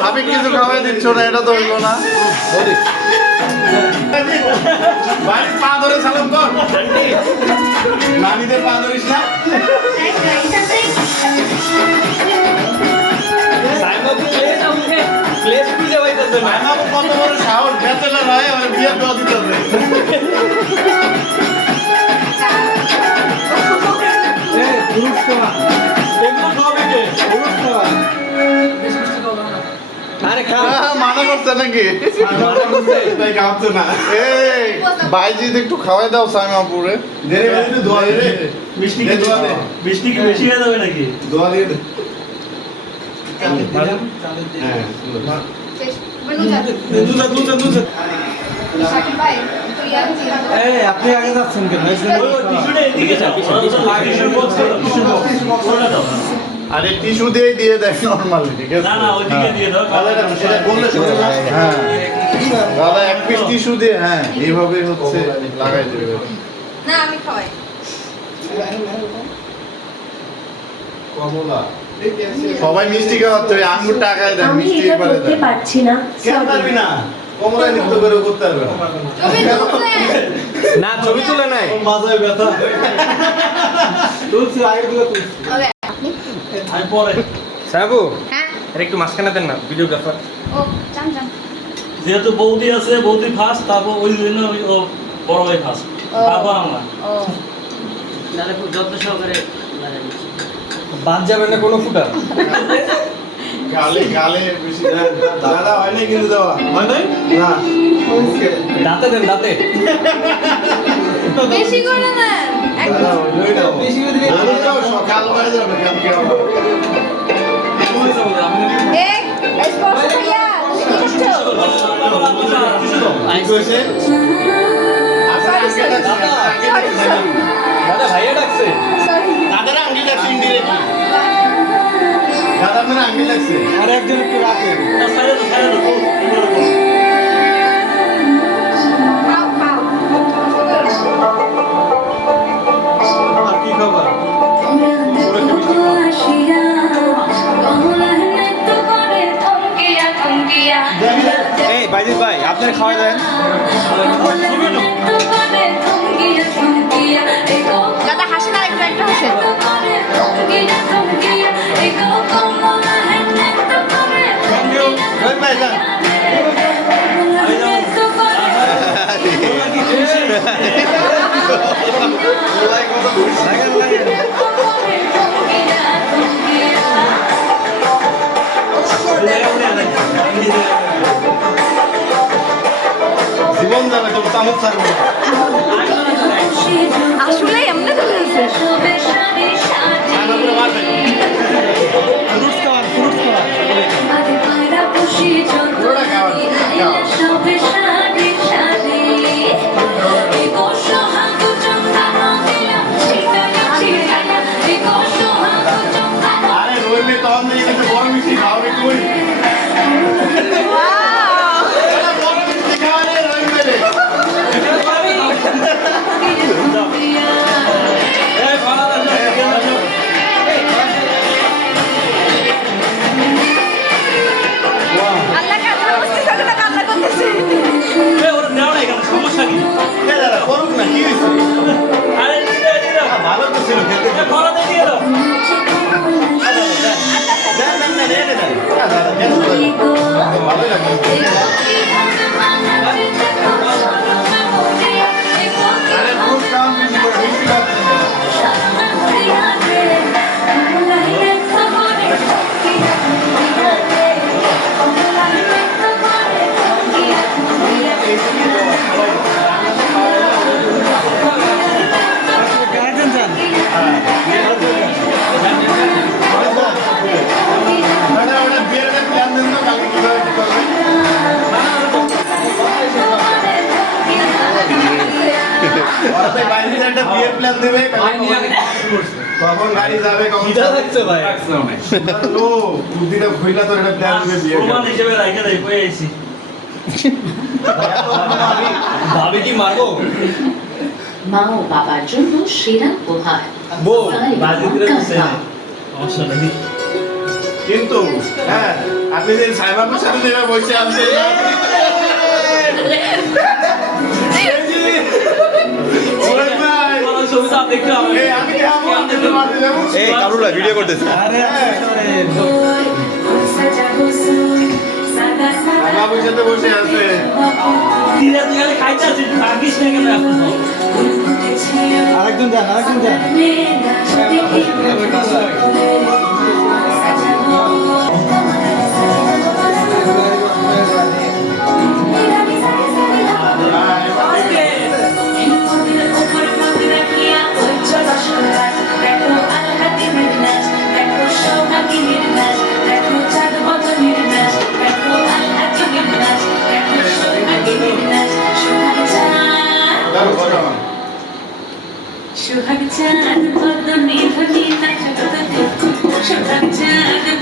ভাবি কিছু খাওয়াই দিচ্ছ না, এটা তো হইলো না। পা ধরে সালাম কর, নানিদের পা ধরিস না। কত বড় সাহস, ব্যাচেলার হয় আমার বিয়ে দেওয়া দিতে হবে। মানা করছে নাকি? ভাইজি একটু খাওয়াই দাও সাইমাপুরে। মিষ্টি কি বেশি হয়ে যাবে নাকি? দোয়া দিয়ে দে। আপনি আগে যাচ্ছেন কেন? আরে টিস্যু দিয়ে দিয়ে দেয় নরমালি, ঠিক আছে? না না ওইদিকে দিয়ে দাও, সেটা বললে শুনতে না। হ্যাঁ দাদা এক পিস টিস্যু দিয়ে, হ্যাঁ এইভাবে হচ্ছে লাগাই দেবে। না আমি খাওয়াই। কমলা সবাই মিষ্টি খাওয়াচ্ছে, আঙ্গুর টাকায় দেন, আমি মিষ্টি এটা এবারে করতে দেন। পারছি না। কেন পারবি না? কমলা নৃত্য করে করতে পারবে না। না ছবি তুলে নাই, মাথায় ব্যথা। তুলছি আগেগুলো তুলছি। ওকে আমি পরে সাবু হ্যাঁ এর একটু মাঝখানে দেন না, ভিডিওগ্রাফার। ও জান জান যেহেতু বৌদি আছে, বৌদি ফার্স্ট, তারপর ওই জন্য ও বড় ভাই ফার্স্ট, তারপর আমরা। ও দাদা খুব যত্ন সহকারে লাগাই দিচ্ছি। বাদ যাবে না কোনো ফুটা। গালে গালে বেশি দাদা হয় না কিন্তু দেওয়া হয় নাই? না। দাঁতে দেন, দাঁতে। বেশি করে না দাদা হইলোই না। বেশি করে দিলে আমি তো সকাল হয়ে যাবে কালকে আবার। এক স্পর্শ ভাইয়া তুমি কি করছো? কি কইছে? আচ্ছা আজকে দাদা ভাইয়া ডাকছে। সরি দাদার আঙ্গি লাগছে ইনডিরেক্টলি। দাদা মানে আঙ্গি লাগছে। আর একজন একটু রাখেন। সাইডে তো খাও খাও আর কি খাবার? এই বাইজিৎ ভাই আপনার খাওয়া দেন। দাদা হাসি না, একটা হাসে। ওই ভাই যান। ওলাই কত খুশি। জীবন যাবে তো চামচ ছাড়বে। আসলে এমনি তো আছে তারপরে মারবে। ফ্রুটস খাওয়ান, ফ্রুটস খাওয়ান। পুরোটা খাওয়ান। আরে রইবে তখন দিয়ে কিন্তু বড় মিষ্টি খাওয়াবে কই? বড় মিষ্টি খাওয়ালে রইবে রে। আল্লাহ কান্না করতেছে, ওটা কান্না করতেছে। ওরা দেওয়া নাই কেন, সমস্যা কি? এ দাদা করুক না, কি হয়েছে? আরে দিয়ে দাও, ভালো তো ছিল খেলতে। খরা দিয়ে দাও। দেন দেন দেন এনে দেন। দাদা কেন ভালোই লাগবে। আরে ফুড কাউন্ট বেশি করে মিষ্টি খাচ্ছে না। দিবে কখন গাড়ি যাবে কখন ভাই ও দুদিনে ভুইলা তোর একটা প্ল্যান দিবে বিয়ে প্রমাণ হিসেবে রাখে দেয় কই আইছি ভাবি কি মারবো মা ও বাবার জন্য সেরা উপহার বউ বাজিতে বসে সমস্যা নেই কিন্তু হ্যাঁ আপনি যে সাইবাবের সাথে যেভাবে বসে আছেন ওরে ভাই বড় ছবিটা দেখতে হবে এই আমি কি আমি মারতে যাবো এই কাবরুলা ভিডিও করতেছে আরে বাবুর সাথে বসে আছে ধীরে ধীরে খাইতে আছি থাকিস না কেন এখন আরেকজন যান সোহাগ চাঁদ বদনে ভনি নাচতে সোহাগ চাঁদ